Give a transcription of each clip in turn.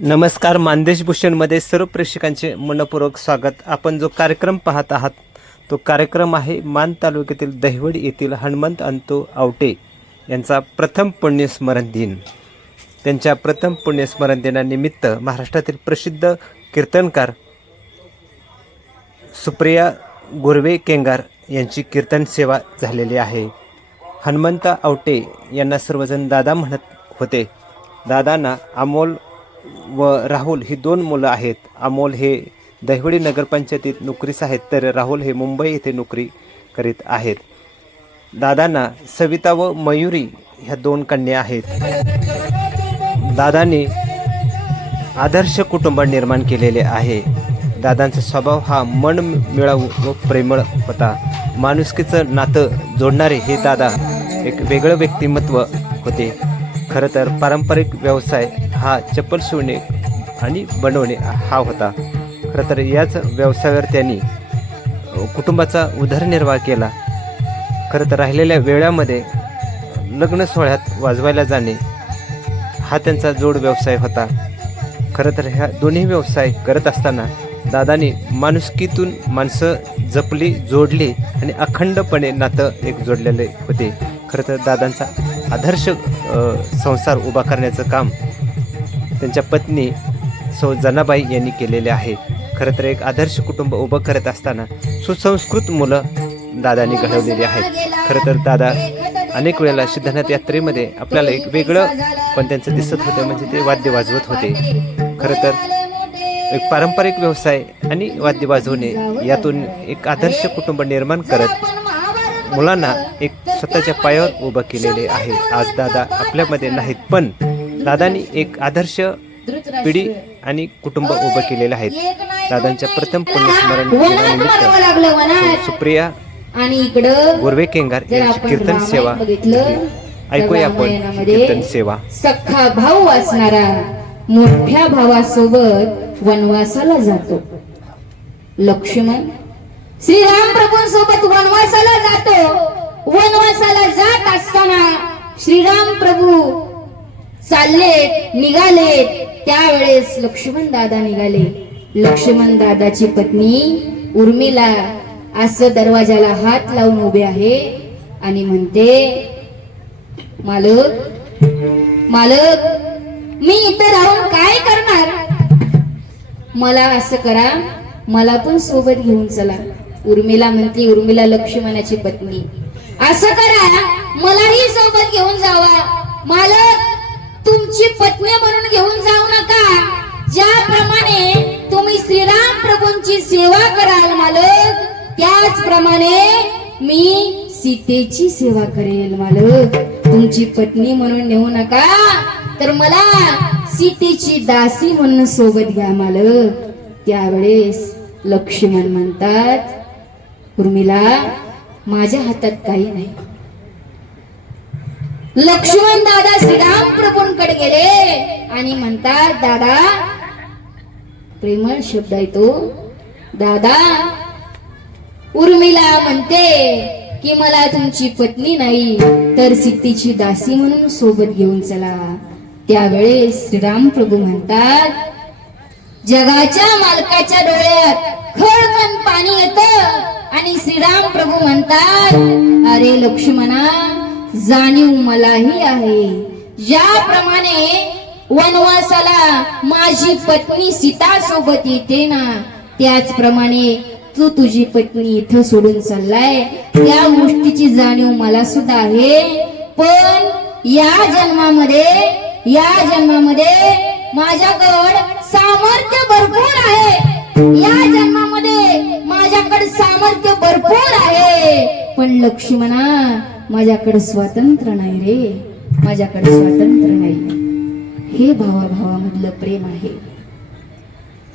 नमस्कार. मानदेश भूषणमध्ये सर्व प्रेक्षकांचे मनपूर्वक स्वागत. आपण जो कार्यक्रम पाहत आहात तो कार्यक्रम आहे मान तालुक्यातील दहिवडी येथील हनुमंत अंतू आवटे यांचा प्रथम पुण्यस्मरण दिन. त्यांच्या प्रथम पुण्यस्मरण दिनानिमित्त महाराष्ट्रातील प्रसिद्ध कीर्तनकार सुप्रिया गुरवे केंगार यांची कीर्तन सेवा झालेली आहे. हनुमंत आवटे यांना सर्वजण दादा म्हणत होते. दादांना अमोल व राहुल ही दोन मुलं आहेत. अमोल हे दहिवडी नगरपंचायतीत नोकरीस आहेत, तर राहुल हे मुंबई येथे नोकरी करीत आहेत. दादांना सविता व मयुरी ह्या दोन कन्या आहेत. दादांनी आदर्श कुटुंब निर्माण केलेले आहे. दादांचा स्वभाव हा मन मिळावू व प्रेमळ होता. माणुसकीचं नातं जोडणारे हे दादा एक वेगळं व्यक्तिमत्व होते. खरं तर पारंपरिक व्यवसाय हा चप्पल शिवणे आणि बनवणे हा होता. खरं तर याच व्यवसायावर त्यांनी कुटुंबाचा उदरनिर्वाह केला. खरं तर राहिलेल्या वेळामध्ये लग्न सोहळ्यात वाजवायला जाणे हा त्यांचा जोड व्यवसाय होता. खरं तर ह्या दोन्ही व्यवसाय करत असताना दादांनी माणुसकीतून माणसं जपली, जोडली आणि अखंडपणे नातं एक जोडलेले होते. खरं तर दादांचा आदर्श संसार उभा करण्याचं काम त्यांच्या पत्नी सौ जनाबाई यांनी केलेले आहे. खरं तर एक आदर्श कुटुंब उभं करत असताना सुसंस्कृत मुलं दादांनी घडवलेली आहेत. खरं तर दादा अनेक वेळेला सिद्धनाथ यात्रेमध्ये आपल्याला एक वेगळं पण त्यांचं दिसत होतं, म्हणजे ते वाद्य वाजवत होते. खरं तर एक पारंपरिक व्यवसाय आणि वाद्य वाजवणे यातून एक आदर्श कुटुंब निर्माण करत मुलांना एक स्वतःच्या पायावर उभं केलेले आहे. आज दादा आपल्यामध्ये नाहीत, पण दादांनी एक आदर्श पिढी आणि कुटुंब उभं केलेलं आहेत. दादांच्या प्रथम पुण्यस्मरण दिनानिमित्त सुप्रिया गुरवे केंगार यांची कीर्तन सेवा ऐकूया आपण. कीर्तन सेवा. सख्खा भाऊ असणारा मोठ्या भावासोबत वनवासाला जातो. लक्ष्मण श्रीराम प्रभूंसोबत वनवासाला जातो. वनवासाला जात असताना श्रीराम प्रभू चाललेत, निघालेत. त्यावेळेस लक्ष्मण दादा निघाले. लक्ष्मण दादाची पत्नी उर्मिला असं दरवाजाला हात लावून उभे आहे आणि म्हणते, मालक मालक, मी इथे राहून काय करणार? मला असं करा, मला पण सोबत घेऊन चला. उर्मिला म्हणते, उर्मिला लक्ष्मणाची पत्नी, असं करा, मलाही सोबत घेऊन जावा. मालक, तुमची पत्नी म्हणून घेऊन जाऊ नका. ज्याप्रमाणे तुम्ही श्रीराम प्रभूंची सेवा कराल मालक, त्याचप्रमाणे मी सीतेची सेवा करेल. मालक, तुमची पत्नी म्हणून नेऊ नका, तर मला सीतेची दासी म्हणून सोबत घ्या मालक. त्यावेळेस लक्ष्मण म्हणतात, उर्मिला, माझ्या हातात काही नाही. लक्ष्मण दादा श्रीराम प्रभूंकडे गेले आणि म्हणतात, दादा, प्रेमळ शब्द आहे तो, दादा, उर्मिला म्हणते की मला तुमची पत्नी नाही तर सीतेची दासी म्हणून सोबत घेऊन चला. त्यावेळेस श्रीराम प्रभू म्हणतात, जगाच्या मालकाच्या डोळ्यात खळखळ पाणी येतं आणि श्रीराम प्रभू म्हणतात, अरे लक्ष्मणा, जाणीव मलाही आहे. ज्याप्रमाणे वनवासाला माझी पत्नी सीता सोबत येते ना, त्याचप्रमाणे तू तुझी पत्नी इथं सोडून चाललाय. त्या गोष्टीची जाणीव मला सुद्धा आहे. पण या जन्मामध्ये माझ्याकडे सामर्थ्य भरपूर आहे. या जन्मामध्ये माझ्याकडे सामर्थ्य भरपूर आहे, पण लक्ष्मणा, माझ्याकडे स्वातंत्र्य नाही रे, माझ्याकडे स्वातंत्र्य नाही. हे भावाभावामधलं प्रेम आहे.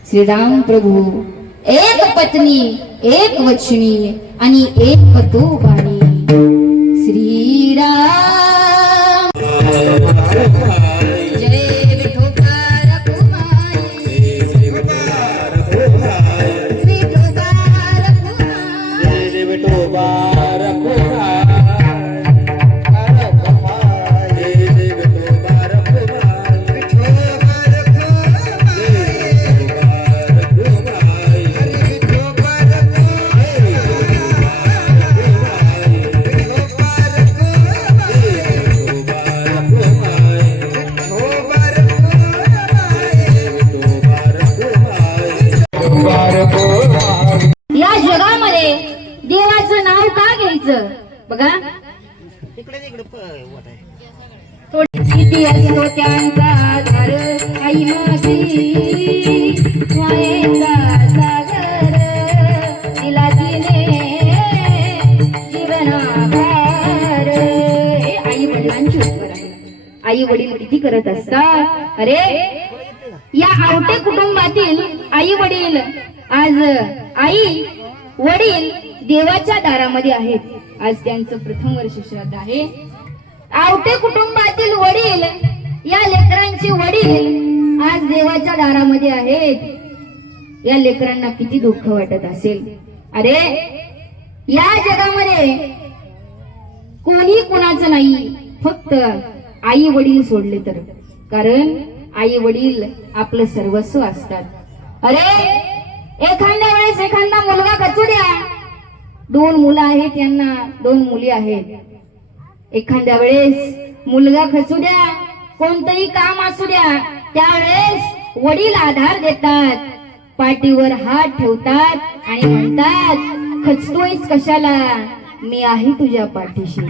श्रीराम प्रभू एक पत्नी, एक वचनी आणि एक तो बाणी. श्रीराम किती असतो त्यांचा आधार आई माझी मायेचा सागर तिला तिने जीवनाभार. हे आई वडिलांची उत्तर आहे. आई वडील किती करत असतात. अरे या आवटे कुटुंबातील आई वडील आज आई वडील देवाच्या दारामध्ये आहेत. आज त्यांचं प्रथम वर्ष श्राद्ध आहे. आवटे कुटुंबातील वडील या लेकरांचे वडील आज देवाच्या दारामध्ये आहेत. या लेकरांना किती दुःख वाटत असेल. अरे या जगामध्ये कोणी कुणाचं नाही, फक्त आई वडील सोडले तर. कारण आई वडील आपलं सर्वस्व असतात. अरे एखाद्या वेळेस एखादा मुलगा कचू द्या, 2 मुलं आहेत त्यांना, 2 मुली आहेत. एखाद्या वेळेस मुलगा खचू द्या, कोणतंही काम असू द्या, त्यावेळेस वडील आधार देतात, पाठीवर हात ठेवतात आणि म्हणतात खचतोयस कशाला, मी आहे तुझ्या पाठीशी.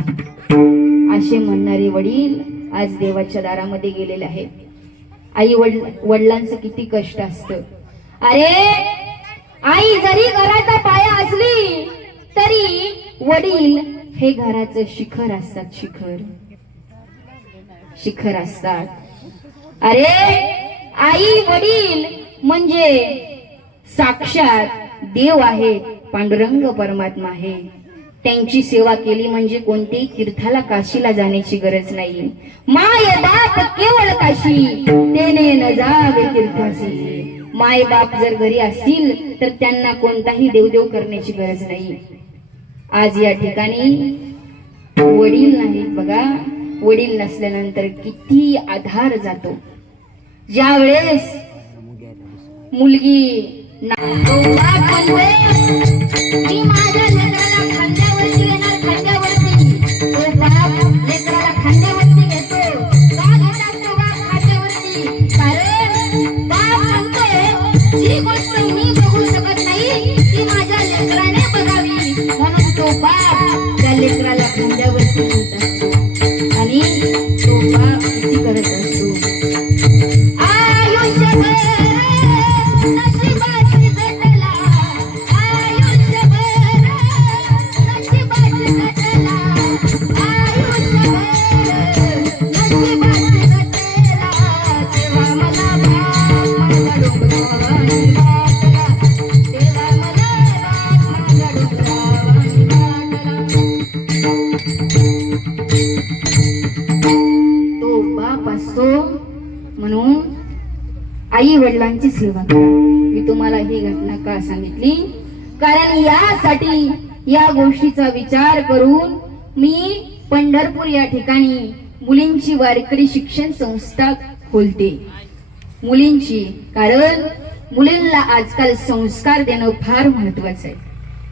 असे म्हणणारे वडील आज देवाच्या दारामध्ये गेलेले आहेत. आई वडिलांचं किती कष्ट असतं. अरे आई जरी घराचा पाया असली तरी वडील हे घराचं शिखर असतात. शिखर असतात. अरे आई वडील म्हणजे साक्षात देव आहेत, पांडुरंग परमात्मा आहे. त्यांची सेवा केली म्हणजे कोणत्याही तीर्थाला काशीला जाण्याची गरज नाही. माय बाप केवळ काशी तेने न जावे तीर्थासी. माय बाप जर घरी असतील तर त्यांना कोणताही देवदेव करण्याची गरज नाही. आज या ठिकाणी वडील नाहीत बघा. वडील नसल्यानंतर किती आधार जातो. ज्या वेळेस मुलगी खांद्यावरती घेणार, खांद्यावरती तो बाप लेकराला खांद्यावरती घेतो. का घेत असतो बाप खांद्यावरती? कारण बाप म्हणतो जी गोष्ट मी बघू शकत नाही ती माझ्या लेकराने बघावी, म्हणून तो बाप त्या लेकराला खांद्यावरती घेत असतो. आणि तो बाप किती करत असतो. आयुष्यभर नशिबाची भेटला, आयुष्यभर नशिबाची भेटला, आयुष्यभर नशिबाची भेटला. तेव्हा मला बाप माझा डोंगरावानी वाटला, तेव्हा मला बाप माझा डोंगरावानी वाटला. तो बाप असतो म्हणून आई वडिलांची सेवा करा. मी तुम्हाला ही घटना का सांगितली, कारण यासाठी या गोष्टीचा विचार करून मी पंढरपूर या ठिकाणी मुलींची वारकरी शिक्षण संस्था खोलते. मुलींची, कारण मुलींना आजकाल संस्कार देणं फार महत्वाचं आहे.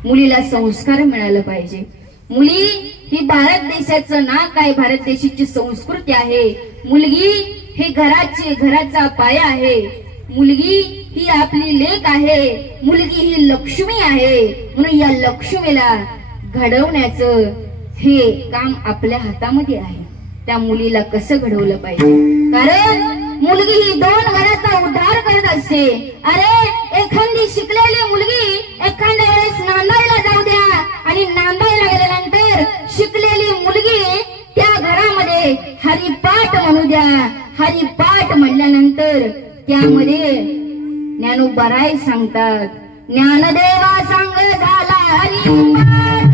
मुलीला संस्कार मिळालं पाहिजे. मुली ही भारत देशाचं नाक आहे, भारत देशाची संस्कृती आहे. मुलगी ही घराचा पाया आहे. मुलगी ही आपली लेक आहे. मुलगी ही लक्ष्मी आहे. म्हणून या लक्ष्मीला घडवण्याचं हे काम आपल्या हातामध्ये आहे. त्या मुलीला कसं घडवलं पाहिजे, कारण मुलगी ही 2 घराचा उद्धार करत असते. अरे एखादी शिकलेली मुलगी एखाद्या वेळेस नांदायला जाऊ द्या, आणि नांदायला गेल्यानंतर शिकलेली मुलगी त्या घरामध्ये हरिपाठ म्हणू द्या. हरिपाठ म्हणल्यानंतर त्यामध्ये ज्ञानोबाराय सांगतात, ज्ञानदेवा सांग झाला हरिपाठ,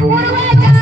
पूर्वजा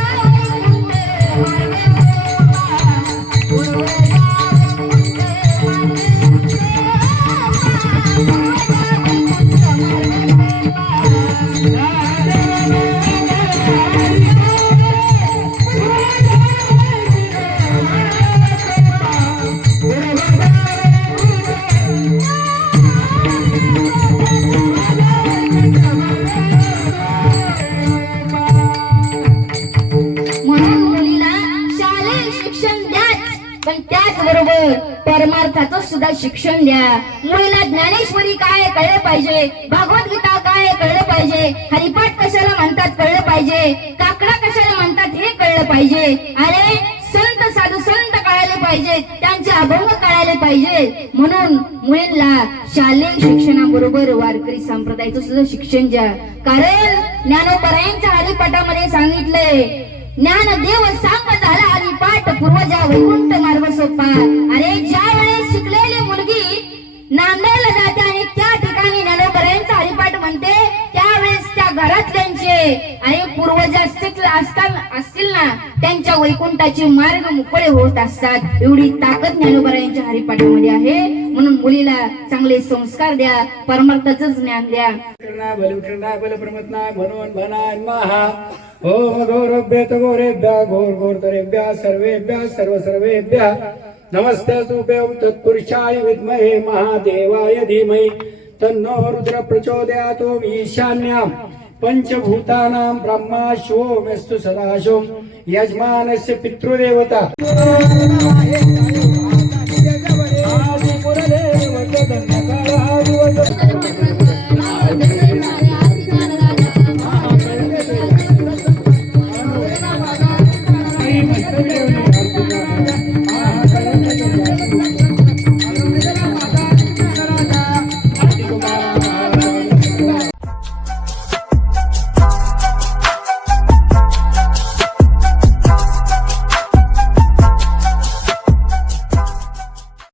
परमार्थाचं सुद्धा शिक्षण द्या. मुलीला ज्ञानेश्वरी काय कळलं पाहिजे, भगवद्गीता काय कळलं पाहिजे, हरिपाठ कशाला म्हणतात कळलं पाहिजे, काकडा कशाला म्हणतात हे कळलं कळलं पाहिजे. अरे संत साधू संत कळायला पाहिजेत, त्यांचे अभंग कळायला पाहिजे. म्हणून मुलींना शालेय शिक्षणाबरोबर वारकरी संप्रदायाचं सुद्धा शिक्षण द्या. कारण ज्ञानोबरायांच्या हरिपाठामध्ये सांगितलंय, ज्ञानदेव सांग झाला हरिपाठ पूर्वजा वैकुंठ मार्ग सोपा. अरे ज्या वेळेस शिकलेली मुलगी नांदायला जाते आणि त्या ठिकाणी ज्ञानोबरायांचा हरिपाठ म्हणते, त्यावेळेस त्या घरातल्यांचे आणि पूर्वज असतील ना, त्यांच्या वैकुंठाचे मार्ग मोकळे होत असतात. एवढी ताकद ज्ञानोबरायांच्या हरिपाठामध्ये आहे. म्हणून मुलीला चांगले संस्कार द्या, परमार्थाचं ज्ञान द्या. म्हणून म्हणान महा ओम गौरभ्यत गौरेभ्या घोर घोरतरेभ्या सर्वेभ्या सर्व सर्वेभ्या नमस्ते तत्पुरुषाय विद्महे महादेवाय धीमहि तन्नो रुद्र प्रचोदयात्. ओम ईशान्यां पंचभूतानां ब्रह्मा शिवोऽस्तु सदाशिवं यजमानस्य पितृदेवता.